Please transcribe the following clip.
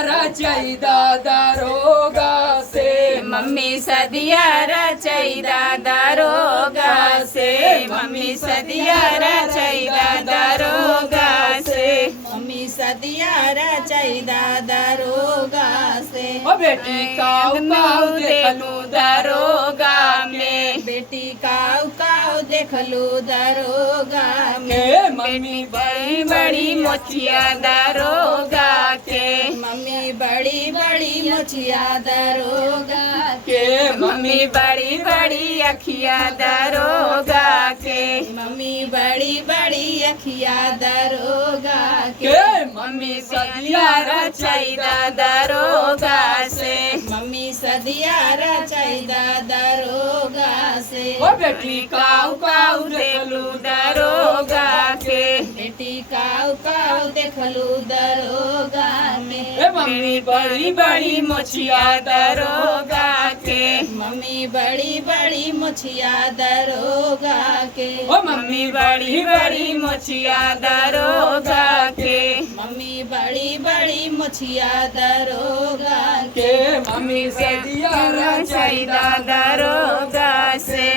रचैदा दरोगा से मम्मी सदिया रचैदा दरोगा से मम्मी सदिया रचैदा दरोगा से मम्मी सदिया रचैदा दरोगा से ओ बेटी काऊ देखलू दरोगा में बेटी काऊ देखलू दरोगा में मम्मी बड़ी बड़ी मोचिया दरोगा के मम्मी बड़ी बड़ी मोचिया दरोगा के मम्मी बड़ी बड़ी अखिया दरोगा के मम्मी बड़ी बड़ी अखिया दरोगा के मम्मी सदिया रचैदा दरोगा से मम्मी सदिया रचैदा दरोगा से ओ बेटी काऊ देखलू दरोगा के बेटी काऊ देखलू दरोगा में मम्मी बड़ी बड़ी मोचिया दरोगा के मम्मी बड़ी बड़ी मोचिया दरोगा के ओ मम्मी बड़ी बड़ी मोचिया दरोगा के मम्मी बड़ी बड़ी मोचिया दरोगा के मम्मी सदिया रचैदा दरोगा से